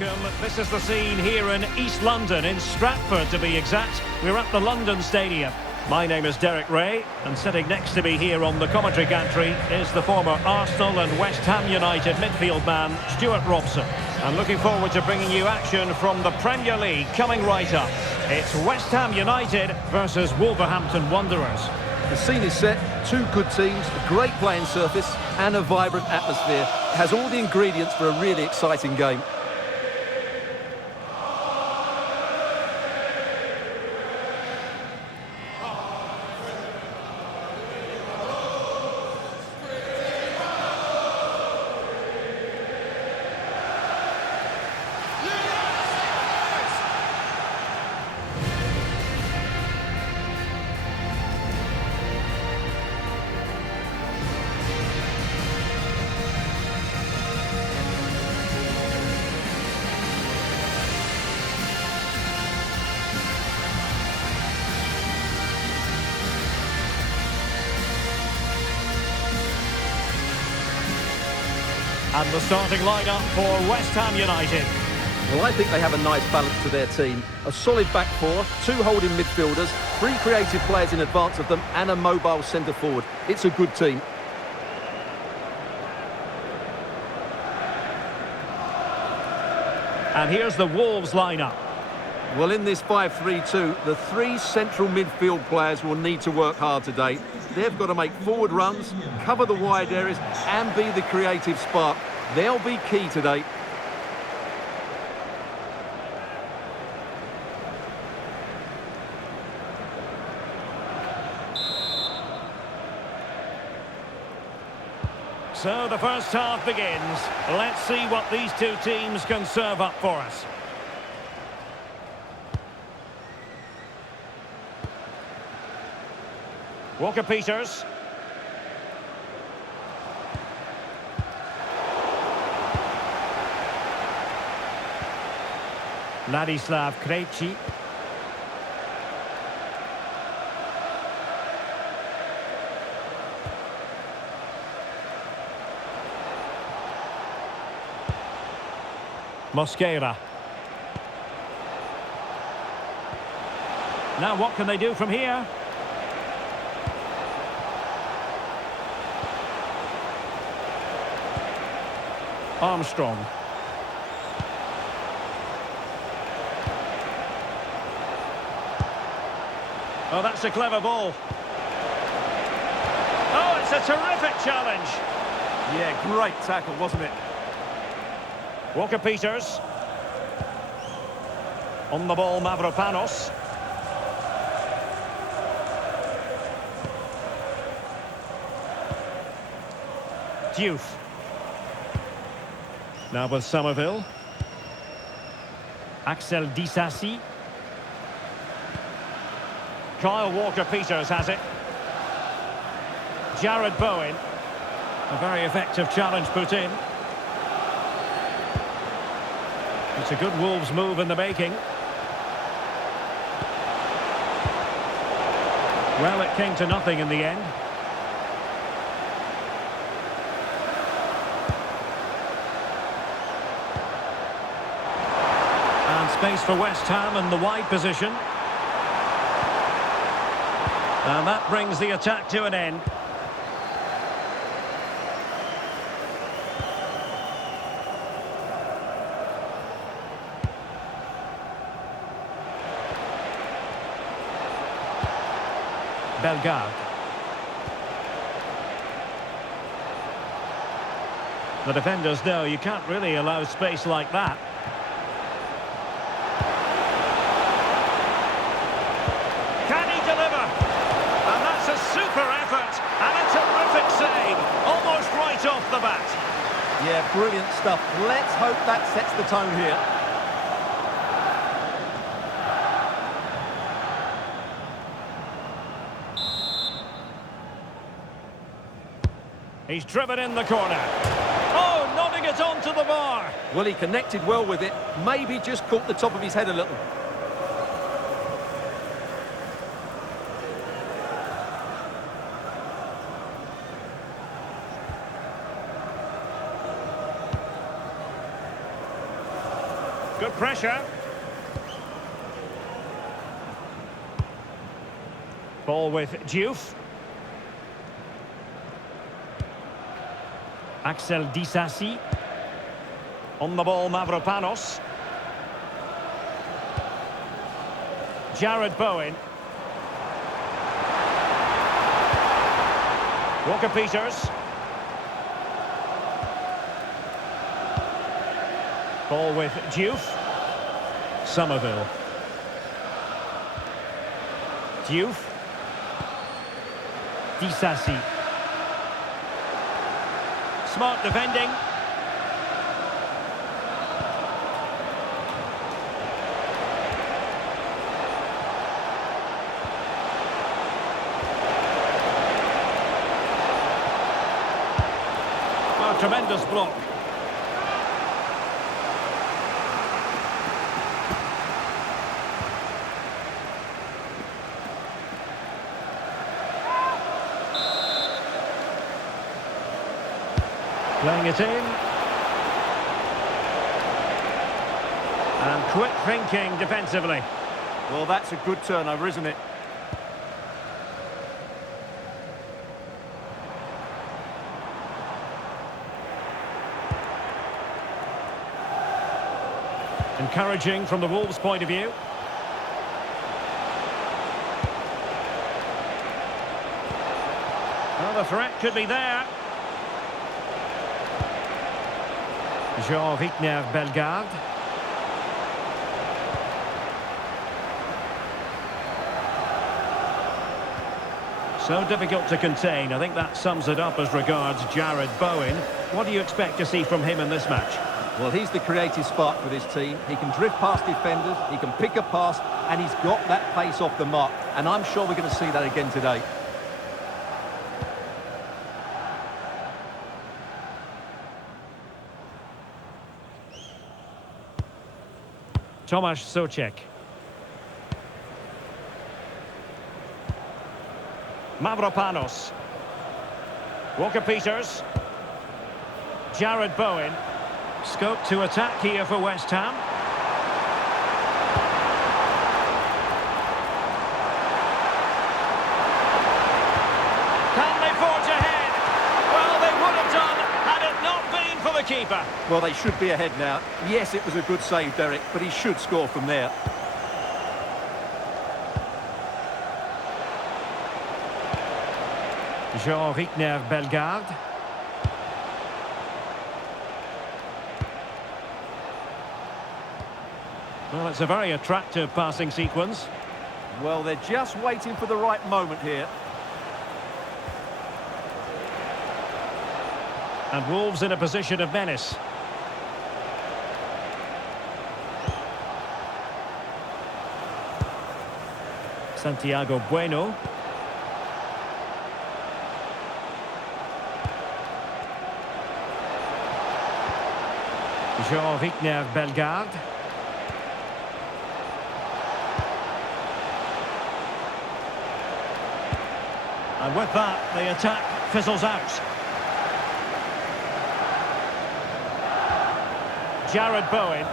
welcome. This is the scene here in East London, in Stratford to be exact. We're at the London Stadium. My name is Derek Ray, and sitting next to me here on the commentary gantry is the former Arsenal and West Ham United midfield man, Stuart Robson. And looking forward to bringing you action from the Premier League coming right up. It's West Ham United versus Wolverhampton Wanderers. The scene is set, two good teams, a great playing surface and a vibrant atmosphere. It has all the ingredients for a really exciting game. And the starting lineup for West Ham United. Well, I think they have a nice balance to their team. A solid back four, two holding midfielders, three creative players in advance of them, and a mobile centre forward. It's a good team. And here's the Wolves lineup. Well, in this 5-3-2, the three central midfield players will need to work hard today. They've got to make forward runs, cover the wide areas, and be the creative spark. They'll be key today. So the first half begins. Let's see what these two teams can serve up for us. Walker-Peters. Ladislav Krejci. Mosquera. Now what can they do from here? Armstrong. Oh, that's a clever ball. Oh, it's a terrific challenge. Yeah, great tackle, wasn't it? Walker-Peters. On the ball, Mavropanos. Diouf. Now with Somerville. Axel Disasi. Kyle Walker-Peters has it. Jared Bowen. A very effective challenge put in. It's a good Wolves move in the making. Well, it came to nothing in the end. Space for West Ham in the wide position. And that brings the attack to an end. Bellegarde. The defenders know you can't really allow space like that. Off the bat. Yeah, brilliant stuff. Let's hope that sets the tone here. He's driven in the corner. Oh, nodding it onto the bar. Well, he connected well with it. Maybe just caught the top of his head a little. Good pressure. Ball with Diouf. Axel Disasi. On the ball, Mavropanos. Jared Bowen. Walker-Peters. Ball with Diouf. Somerville. Diouf. Disasi. Smart defending. Oh, tremendous block. Playing it in. And quick thinking defensively. Well, that's a good turnover, isn't it? Encouraging from the Wolves' point of view. Well, the threat could be there. Jean-Victor Bellegarde. So difficult to contain. I think that sums it up as regards Jared Bowen. What do you expect to see from him in this match? Well, he's the creative spark for this team. He can drift past defenders, he can pick a pass, and he's got that pace off the mark. And I'm sure we're going to see that again today. Tomasz Souček. Mavropanos. Walker-Peters. Jared Bowen. Scope to attack here for West Ham. Can they forge ahead? Well, they would have done had it not been for the keeper. Well, they should be ahead now. Yes, it was a good save, Derek, but he should score from there. Jean-Victor Bellegarde. Well, it's a very attractive passing sequence. Well, they're just waiting for the right moment here. And Wolves in a position of menace. Santiago Bueno. Jean-Victor Bellegarde. And with that, the attack fizzles out. Jared Bowen.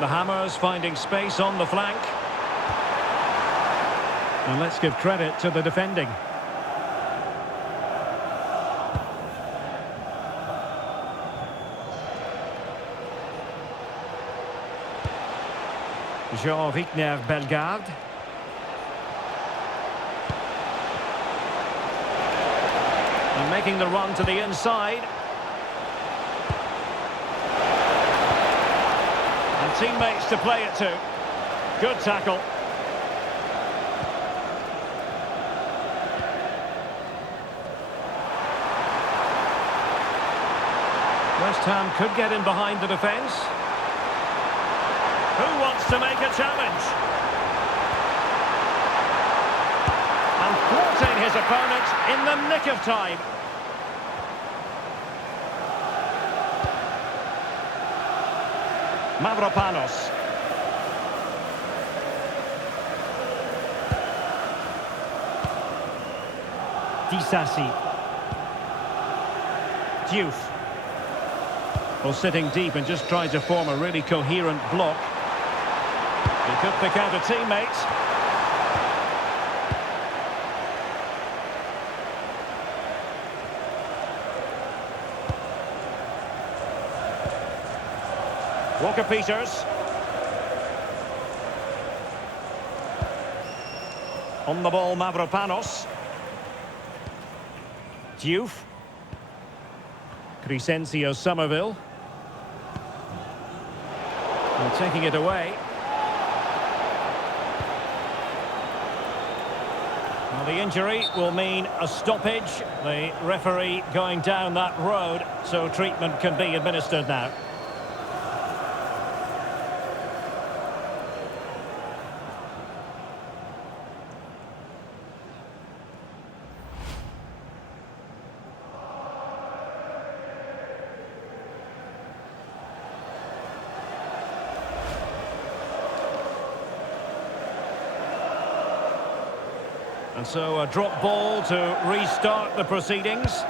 The Hammers finding space on the flank. And let's give credit to the defending. Jean-Victor Bellegarde. And making the run to the inside. And teammates to play it to. Good tackle. West Ham could get in behind the defence. Who wants to make a challenge? And thwarting his opponent in the nick of time. Mavropanos. Disasi. Diouf. Well, sitting deep and just trying to form a really coherent block. He could pick out a teammate. Walker-Peters. On the ball, Mavropanos. Diouf. Crescencio Somerville. And taking it away. Well, the injury will mean a stoppage. The referee going down that road, so treatment can be administered now. And so a drop ball to restart the proceedings.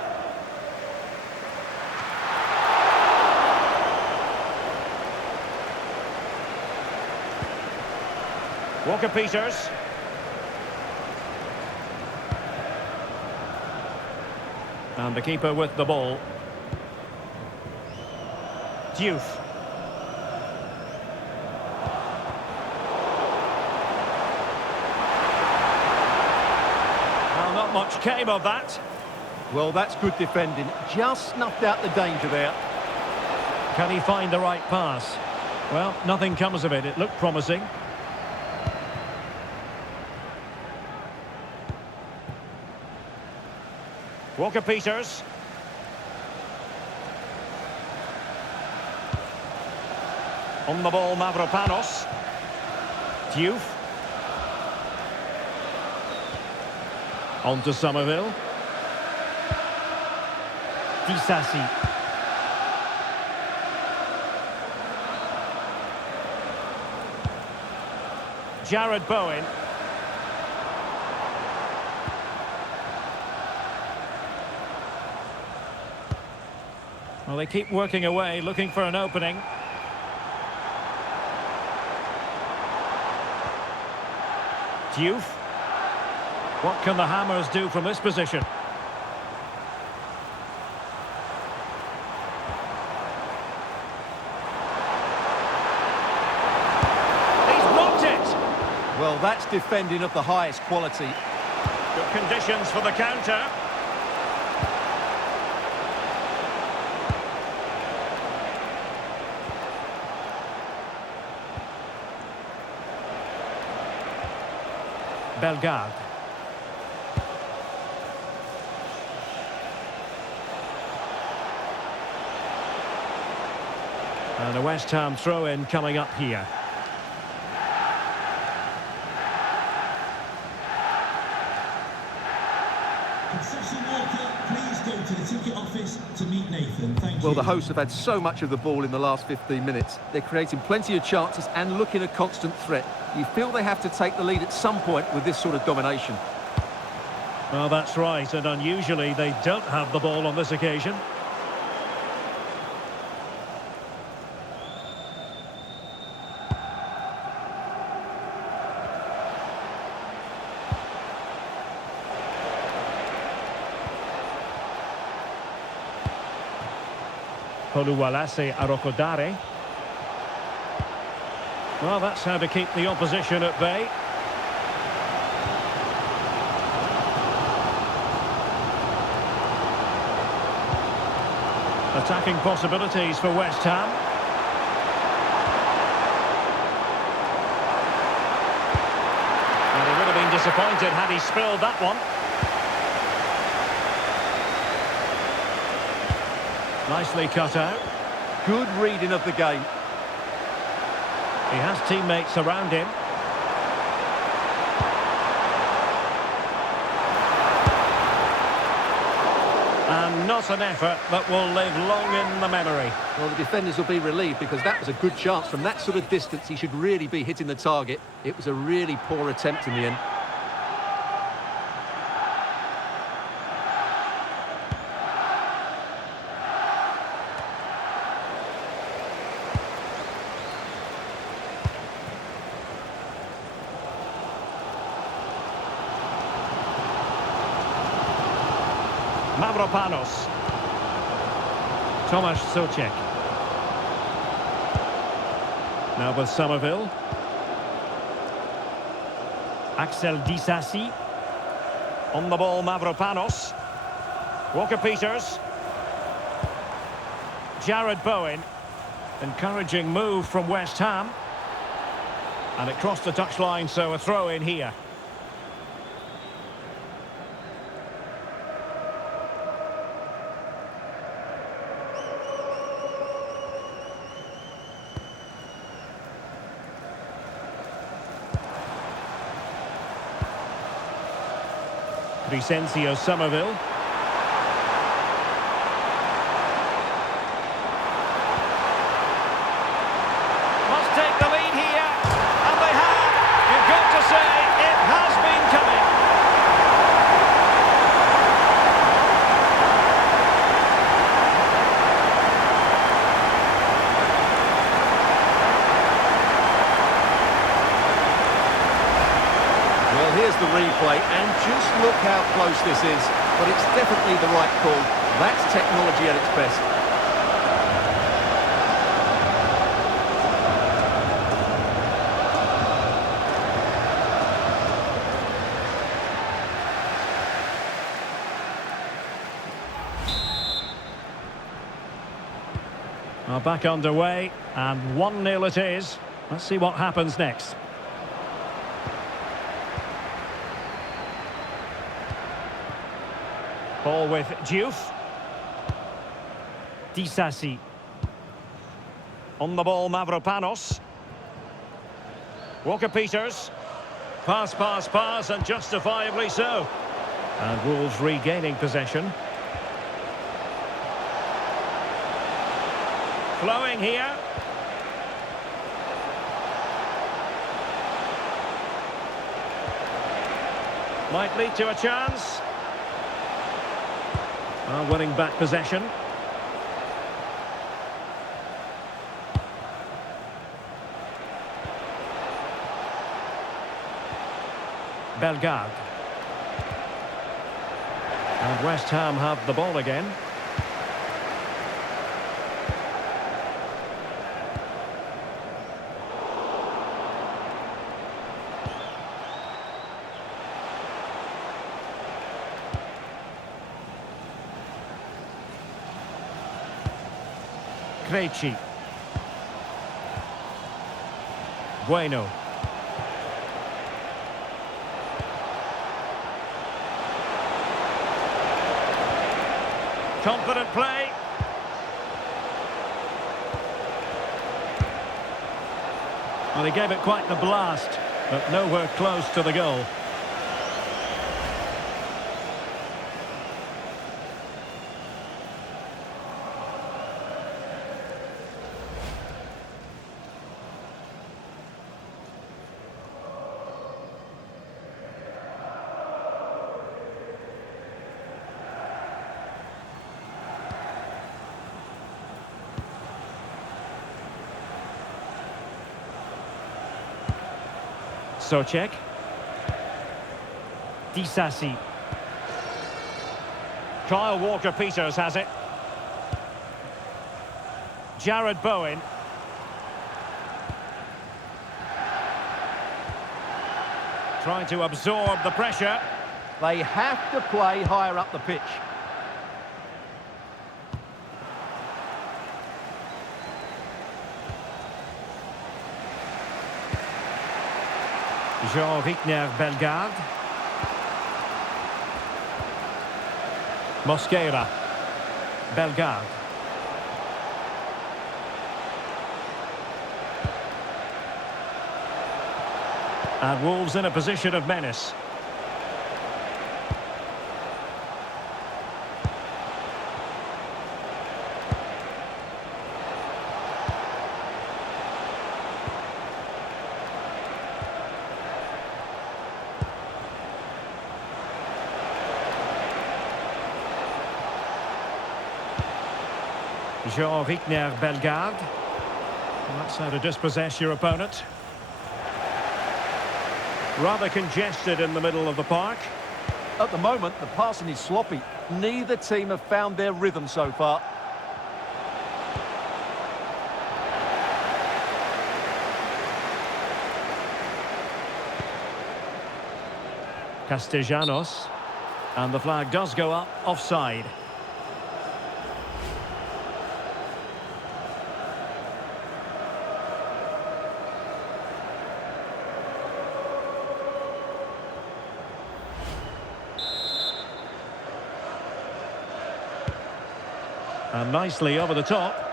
Walker-Peters. And the keeper with the ball. Diouf. Not much came of that. Well, that's good defending. Just snuffed out the danger there. Can he find the right pass? Well, nothing comes of it. It looked promising. Walker-Peters. On the ball, Mavropanos. Diouf. On to Somerville. Disasi. Jared Bowen. Well, they keep working away, looking for an opening. Diouf. What can the Hammers do from this position? He's blocked it! Well, that's defending of the highest quality. Good conditions for the counter. Bellegarde. And a West Ham throw-in coming up here. Concession worker, please go to the ticket office to meet Nathan. Thank you. Well, the hosts have had so much of the ball in the last 15 minutes. They're creating plenty of chances and looking a constant threat. You feel they have to take the lead at some point with this sort of domination. Well, that's right, and unusually they don't have the ball on this occasion. Whu-Wol Arokodare. Well, that's how to keep the opposition at bay. Attacking possibilities for West Ham. And he would have been disappointed had he spilled that one. Nicely cut out. Good reading of the game. He has teammates around him. And not an effort that will live long in the memory. Well, the defenders will be relieved because that was a good chance. From that sort of distance, he should really be hitting the target. It was a really poor attempt in the end. Mavropanos. Tomasz Soucek. Now with Somerville. Axel Disasi. On the ball, Mavropanos. Walker-Peters. Jared Bowen. Encouraging move from West Ham. And it crossed the touchline, so a throw in here. Vicencio Somerville. Must take the lead here, and they have. You've got to say, it has been coming. Well, here's the replay, and just look how close this is. But it's definitely the right call. That's technology at its best. Back underway, and 1-0 it is. Let's see what happens next. Ball with Diouf. Disasi. On the ball, Mavropanos. Walker-Peters. Pass, and justifiably so. And Wolves regaining possession. Flowing here. Might lead to a chance. Winning back possession. Bellegarde. And West Ham have the ball again. Krejci. Bueno. Confident play. Well, he gave it quite the blast, but nowhere close to the goal. Soucek. Disasi. Kyle Walker-Peters has it. Jared Bowen. Trying to absorb the pressure. They have to play higher up the pitch. Jean-Victor Bellegarde. Mosquera. Bellegarde. And Wolves in a position of menace. Jean-Victor Bellegarde. That's how to dispossess your opponent. Rather congested in the middle of the park. At the moment, the passing is sloppy. Neither team have found their rhythm so far. Castellanos. And the flag does go up, offside. And nicely over the top.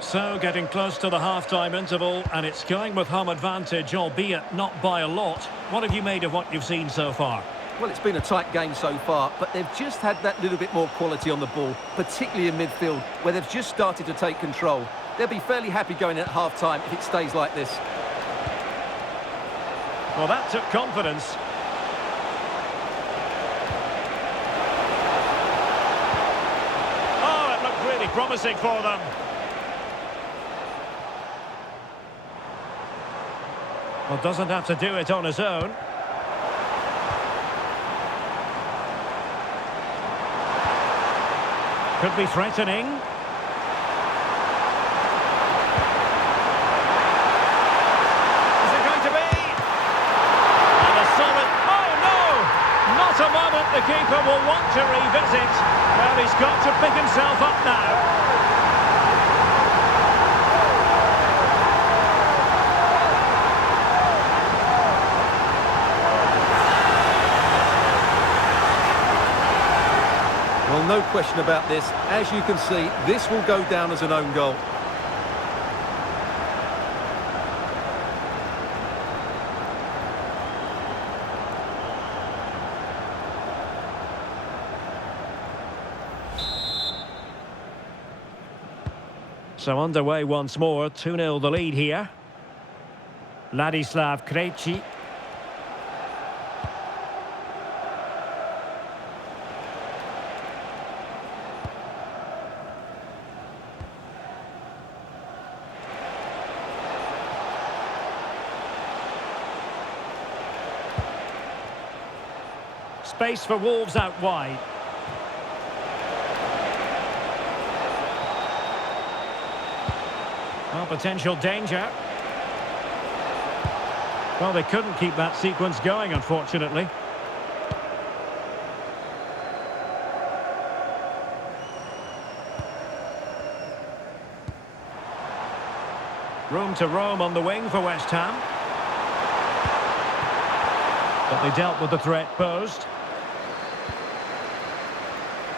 So getting close to the half-time interval, and it's going with home advantage, albeit not by a lot. What have you made of what you've seen so far? Well, it's been a tight game so far, but they've just had that little bit more quality on the ball, particularly in midfield, where they've just started to take control. They'll be fairly happy going in at half-time if it stays like this. Well, that took confidence. Oh, it looked really promising for them. Well, doesn't have to do it on his own. Could be threatening. Is it going to be? And a solid... Oh, no! Not a moment the keeper will want to revisit. Well, he's got to pick himself up now. Well, no question about this. As you can see, this will go down as an own goal. So underway once more, 2-0 the lead here. Ladislav Krejci. Space for Wolves out wide. Well, potential danger. Well, they couldn't keep that sequence going, unfortunately. Room to roam on the wing for West Ham. But they dealt with the threat posed.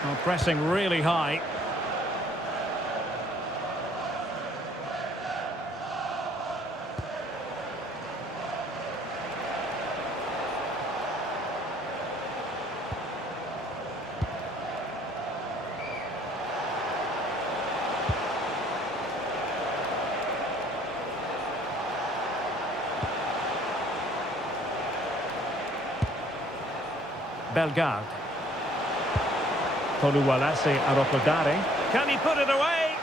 Well, pressing really high. Bellegarde. Whu-Wol a ricordare. Can he put it away?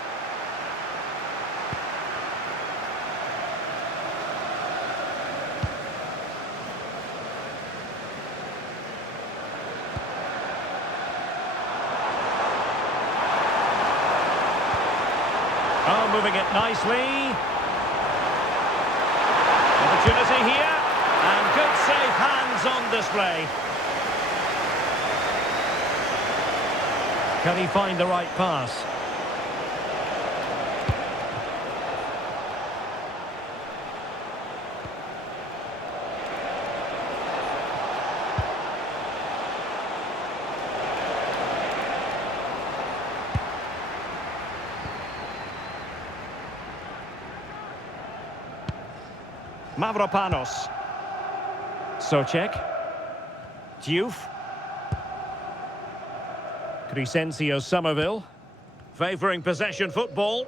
Oh, moving it nicely. Opportunity here. And good safe hands on display. Can he find the right pass? Mavropanos. Socek. Diouf. Crescencio Somerville, favouring possession football.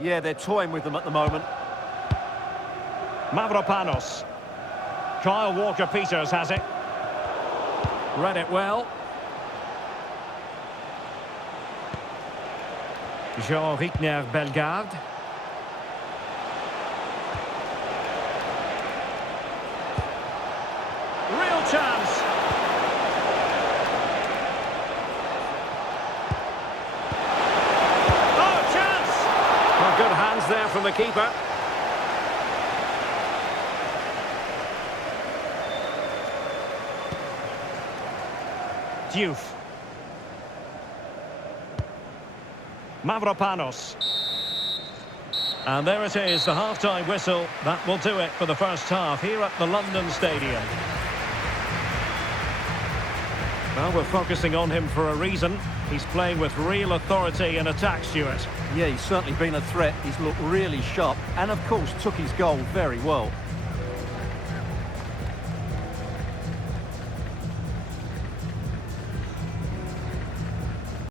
Yeah, they're toying with them at the moment. Mavropanos. Kyle Walker-Peters has it. Read it well. Jean-Rickner Bellegarde. Real chance. from the keeper. Diouf. Mavropanos. And there it is, the half-time whistle. That will do it for the first half here at the London Stadium. Well, we're focusing on him for a reason. He's playing with real authority in attack, Stuart. Yeah, he's certainly been a threat. He's looked really sharp and, of course, took his goal very well.